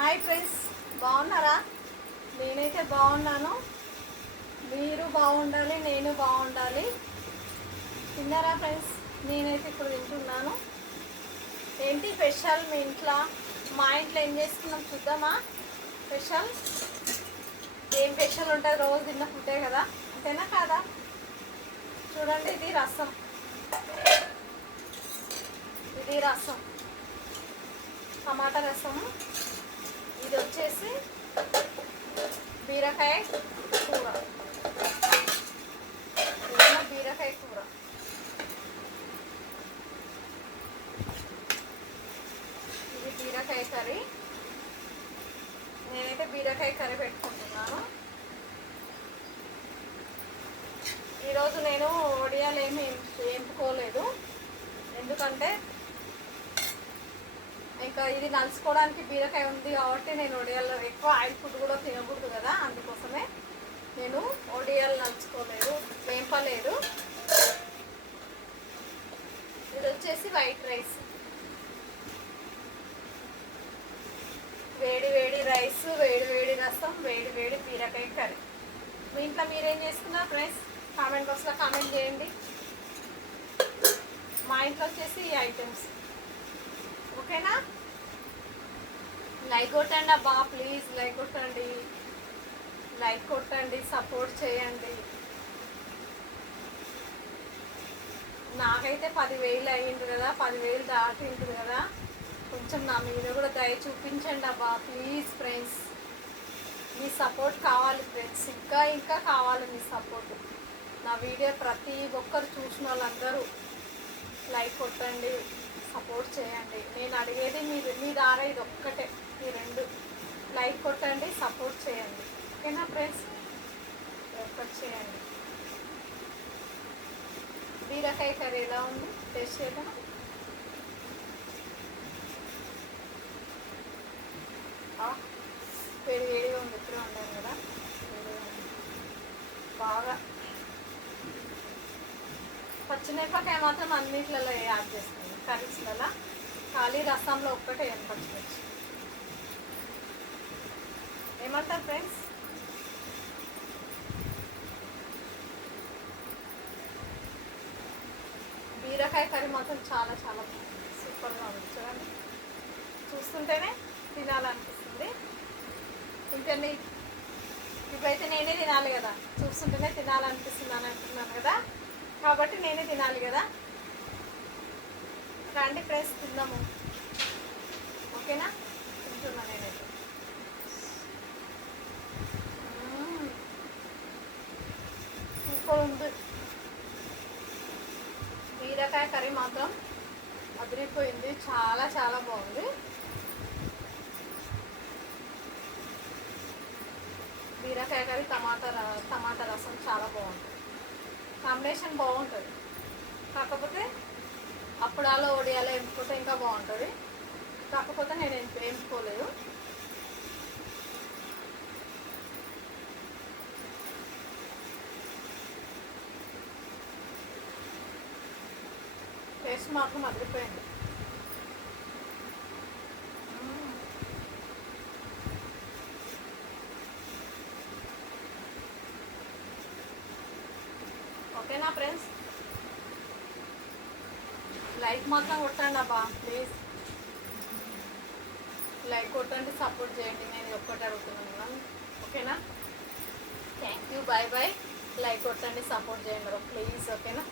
Hi friends, బాగున్నారా? నేనైతే బాగున్నాను. మీరు బాగుండాలి, నేను బాగుండాలి. తిన్నారా ఫ్రెండ్స్? నేనైతే ఇప్పుడు తింటున్నాను. ఏంటి స్పెషల్ మీ ఇంట్లో? మా ఇంట్లో ఏం చేసుకున్నాం చూద్దామా? స్పెషల్ ఏం స్పెషల్ ఉంటుంది? రోజు తిన్న ఫుడ్డే కదా, అంతేనా కాదా? చూడండి, ఇది రసం, ఇది రసం, టమాటా రసం. ఇది వచ్చేసి బీరకాయ కూర, బీరకాయ కూర. ఇది బీరకాయ కర్రీ. నేనైతే బీరకాయ కర్రీ పెట్టుకుంటున్నాను. ఈరోజు నేను వడియాలు ఏమి వేపుకోలేదు, ఎందుకంటే ఇంకా ఇది నలుచుకోవడానికి బీరకాయ ఉంది కాబట్టి నేను వడియాలు ఎక్కువ ఆయిల్ ఫుడ్ కూడా తినకూడదు కదా, అందుకోసమే నేను వడియాలు నలుచుకోలేదు, వేపలేదు. ఇది వచ్చేసి వైట్ రైస్, వేడి వేడి రైస్, వేడి వేడి రసం, వేడి వేడి బీరకాయ కర్రీ. మీ ఇంట్లో మీరేం చేసుకున్నారు ఫ్రెండ్స్? కామెంట్ బాక్స్లో కామెంట్ చేయండి. మా ఇంట్లో వచ్చేసి ఈ ఐటమ్స్. ఓకేనా? లైక్ కొట్టండి అబ్బా, ప్లీజ్ లైక్ కొట్టండి, లైక్ కొట్టండి, సపోర్ట్ చేయండి. నాకైతే 10,000 అయ్యింది కదా, 10,000 దాటింటుంది కదా. కొంచెం నా మీద కూడా దయ చూపించండి అబ్బా, ప్లీజ్ ఫ్రెండ్స్. మీ సపోర్ట్ కావాలి ఫ్రెండ్స్, ఇంకా ఇంకా కావాలి మీ సపోర్ట్. నా వీడియో ప్రతి ఒక్కరు చూసిన వాళ్ళందరూ లైక్ కొట్టండి, సపోర్ట్ చేయండి. నేను అడిగేది మీ ద్వారా ఇది ఒక్కటే, ఈ రెండు. లైక్ కొట్టండి, సపోర్ట్ చేయండి. ఓకేనా ఫ్రెండ్స్? ఒక్కటి చేయండి. బీరకాయ కర్రీ ఎలా ఉంది? టేస్ట్ చేద్దాం. వేడి వేడిగా ఉంది, ఇప్పుడే ఉండాలి కదా, బాగా. పచ్చిమిరపకాయ మాత్రం అన్నిట్లలో యాడ్ చేస్తాను కర్రీస్లలో, ఖాళీ రసంలో ఒక్కటే పచ్చిమిర్చి. ఏమంటారు ఫ్రెండ్స్? బీరకాయ కర్రీ మాత్రం చాలా చాలా సూపర్గా ఉంది. చూడండి, చూస్తుంటేనే తినాలనిపిస్తుంది. ఇంకని ఇప్పుడైతే నేనే తినాలి కదా, చూస్తుంటేనే తినాలనిపిస్తుంది అని అంటున్నాను కదా, కాబట్టి నేనే తినాలి కదా. రండి ఫ్రెండ్స్, తిందాము. ఓకేనా? తింటున్నా నేనైతే. సూపర్ ఉంది. బీరకాయ కర్రీ మాత్రం అదిరిపోయింది, చాలా చాలా బాగుంది. బీరకాయ కర్రీ టమాటా రసం చాలా బాగుంటుంది, కాంబినేషన్ బాగుంటుంది. కాకపోతే అప్పుడాలో వడియాలో ఎంపుకుంటే ఇంకా బాగుంటుంది, కాకపోతే నేను ఎంపుకోలేదు. టేస్ట్ మాత్రం అదిరిపోయింది. ఓకేనా ఫ్రెండ్స్? లైక్ మాత్రం కొట్టండి అబ్బా, ప్లీజ్ లైక్ కొట్టండి, సపోర్ట్ చేయండి. నేను ఒక్కటి అడుగుతున్నాను. ఓకేనా? Thank you, bye bye. Like కొట్టండి, సపోర్ట్ చేయండి ప్లీజ్. ఓకేనా?